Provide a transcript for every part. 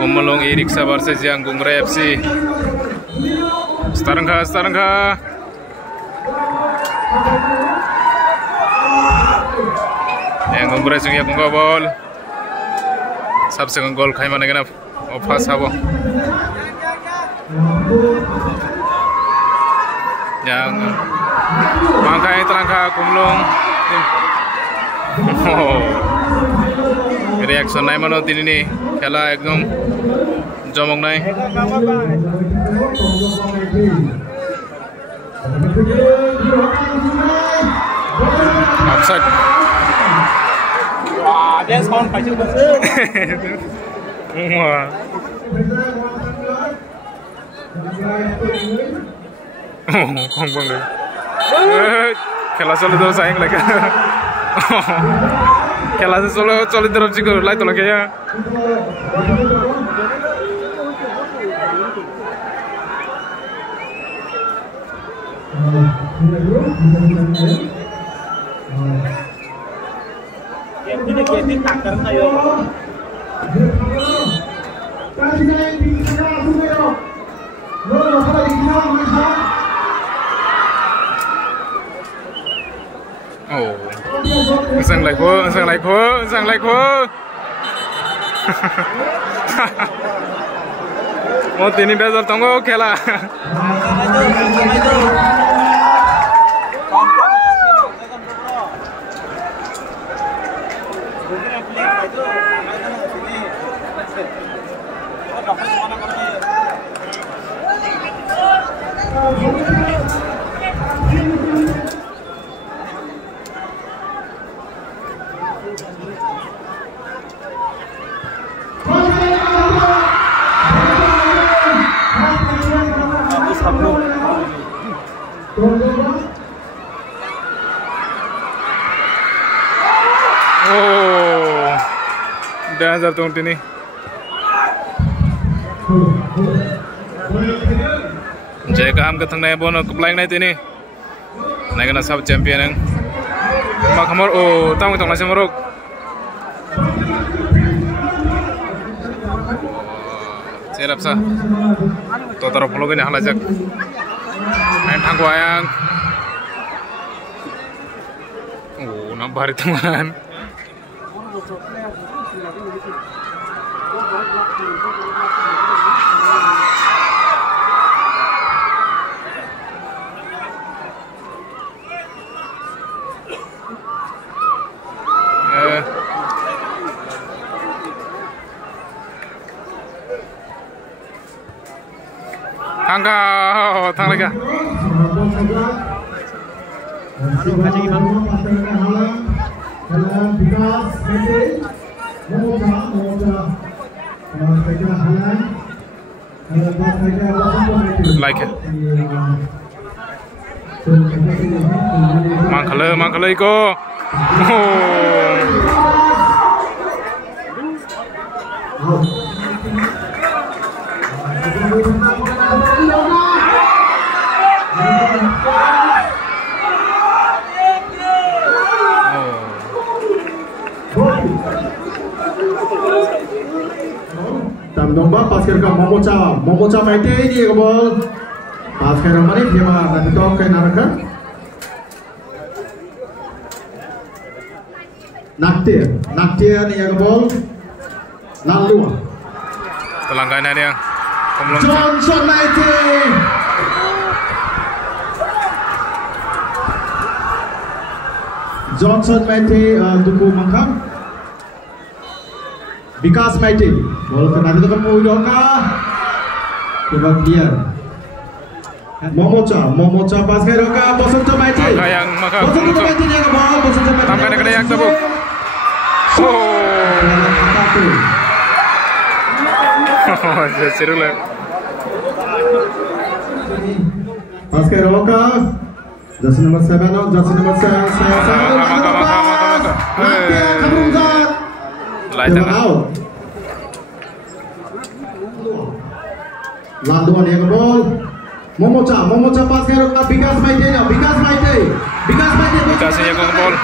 Pemulung e-rickshaw versus yang Gunggray FC. Starang kah. Yang Gunggray sungai ball. Subsequent goal khai mana kena pass habo. Yang mangkai terangka kumlung. Reaction naik mana tini ni? Kela ekdom jomong naik. Offside. Wah, dia sound pasti betul. Wah. Không vâng được. Kela solo tu sayang lagi. Kela solo terus juga lagi tu lagi ya. Ini kita takkan ayo. Oh, sang lại khô. Một tí bây giờ tông có kela. Oh, dah jatuh ini. Jika ham keteng naik bono kepelaing naik ini, naik kena sub champion yang makamor. Oh, tahu kita masih meruk. Siap sah. Total peluk ini halajak. Main tangguh ayang. Oh, nampak hari teman. Thang lagi. Like it. Mangkala iko. Domba pas kira Momocha maite ini ya bol pas kira mana dia mah nanti kau kena narakan naktir ni ya bol lalu Telangkaian dia Johnson maite duku mangkam Vikas maite bola kena itu kamu doka coba dia Momocha pas ke doka Bosonto maite Bosonto maite dia ke bawah Bosonto maite tamkan kena yang tabuk seru lah pas ke doka jersey nomor 7 Landuan yang bol Momocha pas ke doka Vikas maite yang bol Vikas maite dia bol jersey nomor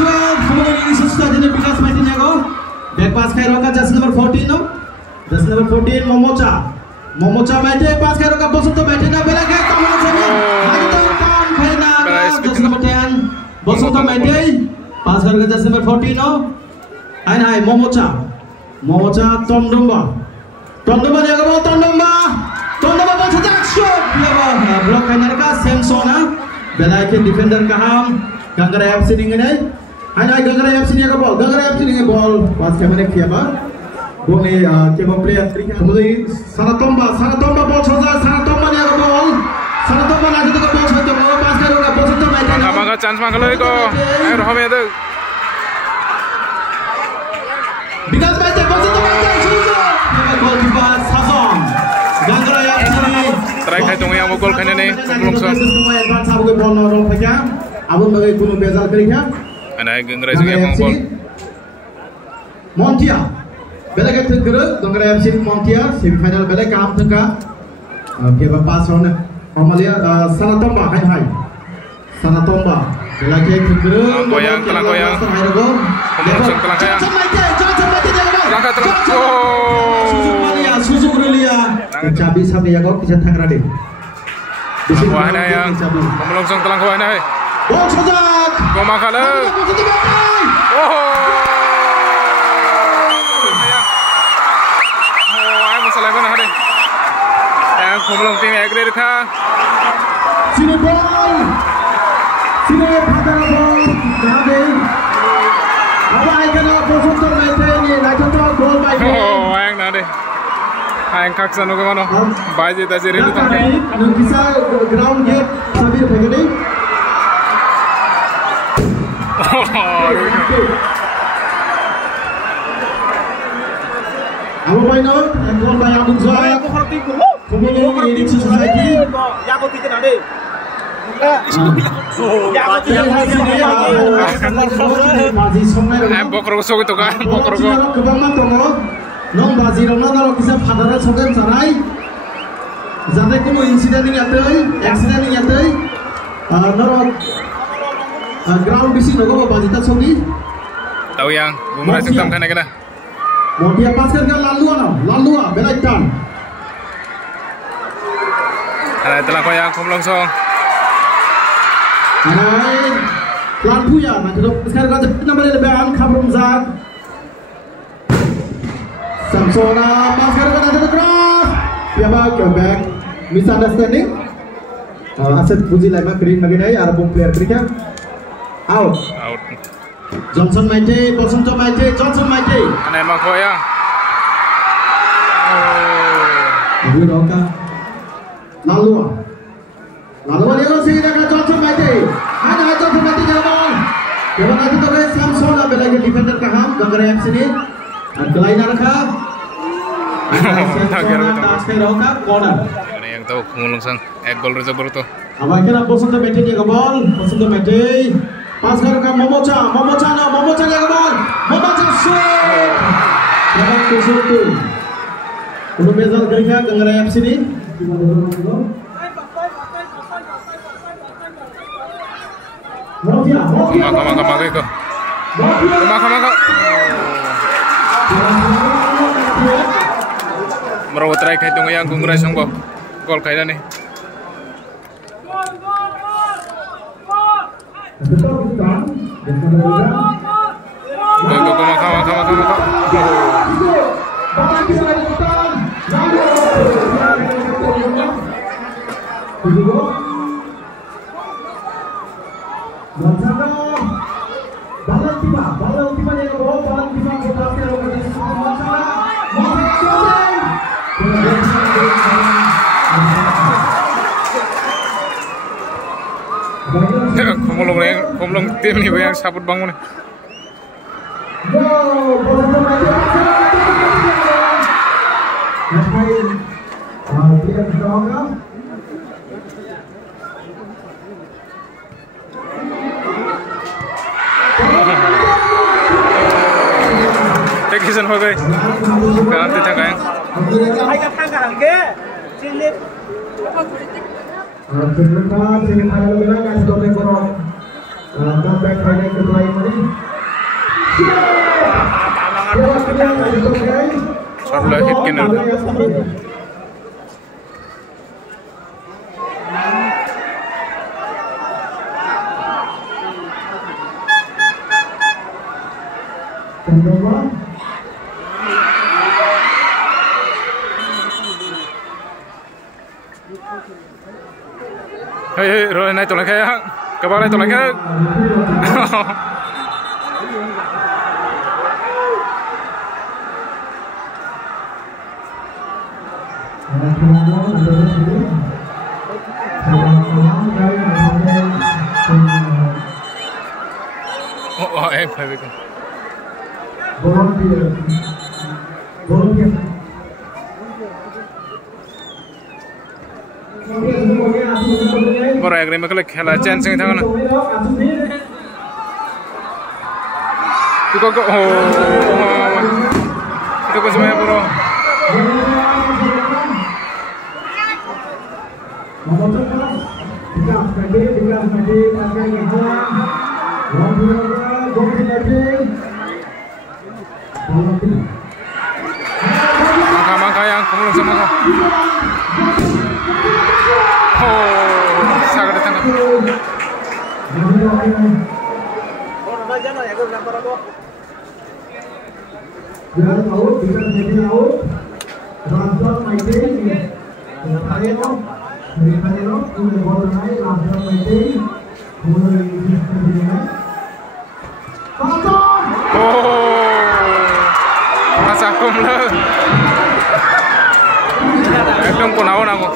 12 kemudian ini susah jadi Vikas maite nya go back pass khair ka just number 14 no just number 14 Momocha maite pass khair ka Bosanto maite na bela ke tamana chami hajto kan khaina just number 10 Bosanto maite pass khair ka just number 14 no hai Momocha Tomdomba dia ka ball Tomdomba ball sajak shot block khaina ka Samsona bela ke defender ka ham Gangara FC ningai hai Gangara FC ni ka ball pass ke mane kiaba Bone kebo player kemudian Sanatomba ball saja Sanatomba ni ka ball Sanatomba lagi tu ka ball saja pass karo ka Bosanto maite Bangga chance mangaloi ko rohome adu Because maite Bosanto maite goalkeeper Sazon Gangara FC try khai tong yang gol khane nei kumlungsong sabu ke ball no rol phaka abun bagai kuno bezal kariya ana Gangara juga yang ball Montia Belaga tegere Gangara FC Montia semifinal belaga kam tengka dia pass round Amalia Sanatomba hai Sanatomba belaga tegere goyang kumlungsong telah goyang Sujuk Relia Cabi sampai ya kau kisah tangan deh. Wah ini yang kumlungsong telah goyang hai. Oh sajak. Kau makala. Ai masalah mana hari? Yang kumlungsong agree kah? Sini ball. Sini patah ball. Kade. Awak kena Bosanto maite ni. Nak tahu goal by goal. Oh, yang nade. Yang kaksan oke mana? Baje tadi rindu tangkai. Bisa ground gate sabir begini. Apa main out? Goal by Abun Zah. Aku harus tinggal. Kemudian ini society. Ya aku tidak ada. Bokro so gitu kan, bokro ko. Kebangan tongo, nong bazi rona nalo kisah padara sogan sarai. Jate kono incident ini accident ini noro ground bisi nogo bazi tak sogi. Tahu yang, Bumrah sistem kan kena. Mau dia pasir kan Lalua, belaikan. Ada telah ko yang kumlungsong. Hai, lampu ya, macam tu. Sekarang kau cepat nombor lebih an kabrum zat. Samsona, sekarang kau ada cross. Siapa back? Misunderstanding. Aset puji lagi green bagi ni, Arab player kriket. Out. Johnson maite, Bosanto maite, Johnson maite. Ana emang ko yang. Abu Roka. Lalua dia masih dekat Johnson maite. Ada Johnson maite jalan. Jalan itu tu guys Samson ada lagi defender kaham Gangara FC ni. Kelainan rakah. Samson Roka corner. Ana yang tahu kumlungsong gol rezek tu. Awak kena Bosanto maite dia gol. Bosanto maite. Pas kar Momocha dia gol. Momocha shoot. Jalan kusut tu. Untuk bezal kerja Gangara FC ni. Kemaka ko. Kemaka. Merawat try kai tong yang Gangara song ko. Gol kai ni. Kumulong tim ni yang sabut bangun. Kisan हो गए कराते थे कहीं Hai ka thang ka ke. Silip. Semifinal bilang kan sudah comeback final ke lain ini. Shot lah hit kena. Hey, rồi này tụi lại kia, các bạn này tụi lại kia. Em phải biết. Bro, agree makanya khela chance yang thang na. Iko ko ito ko semua bro. Mangka yang kumulong sa mangka. Sangat di tengah. Masa kumle. Ekdom kunaon aku.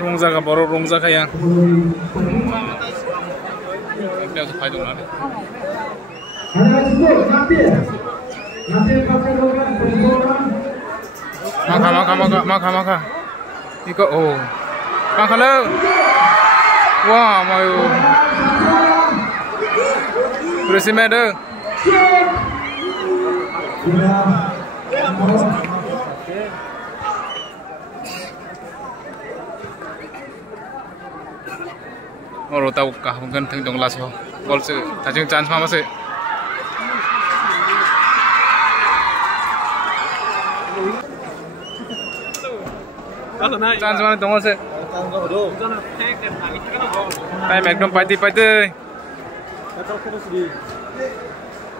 Rungza ka boro rungza ka yang. Ekdom tu phai dong na. Maka. Iko oh. Maka le. Wah, mayu. Terus mede. Orang tahu kah mungkin tengdong las ho, gol se, tajung chance mama se. Chance mana tengok se. Time ekdom pati.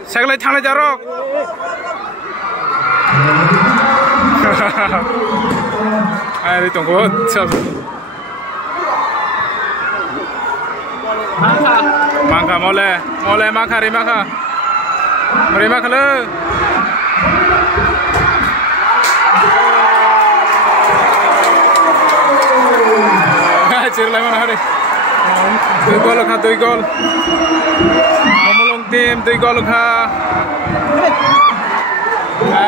Segalai thang jarok. Ayo tunggu, coba. Mangka mole mangka rimaka le. Cerita mana hari? 2 gol kah 2 gol. Ngomong tim 2 gol kah.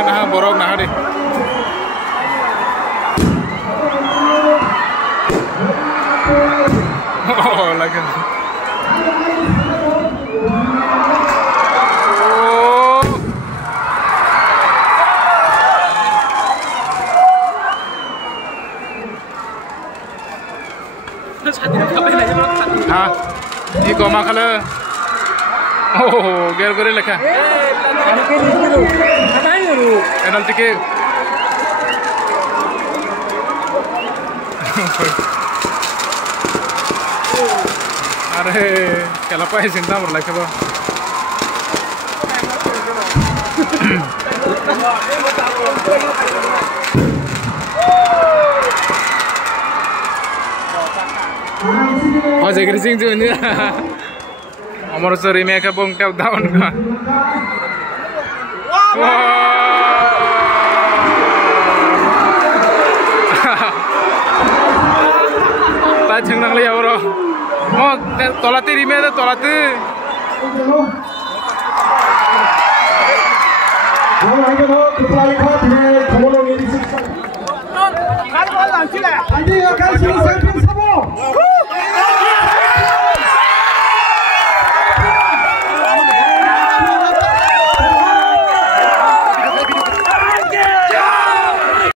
Nah borok nah hari. Oh lagi. हाँ ये गोमा खले ओह गेर करे लेखा पेनल्टी के अरे क्या पाए चिंता मर लेखा बा Oh, saya kerising tu ni. Amor sorry mereka bong tap down kan. Tajeng nang liya bro. Oh, tolati rime tu tolati.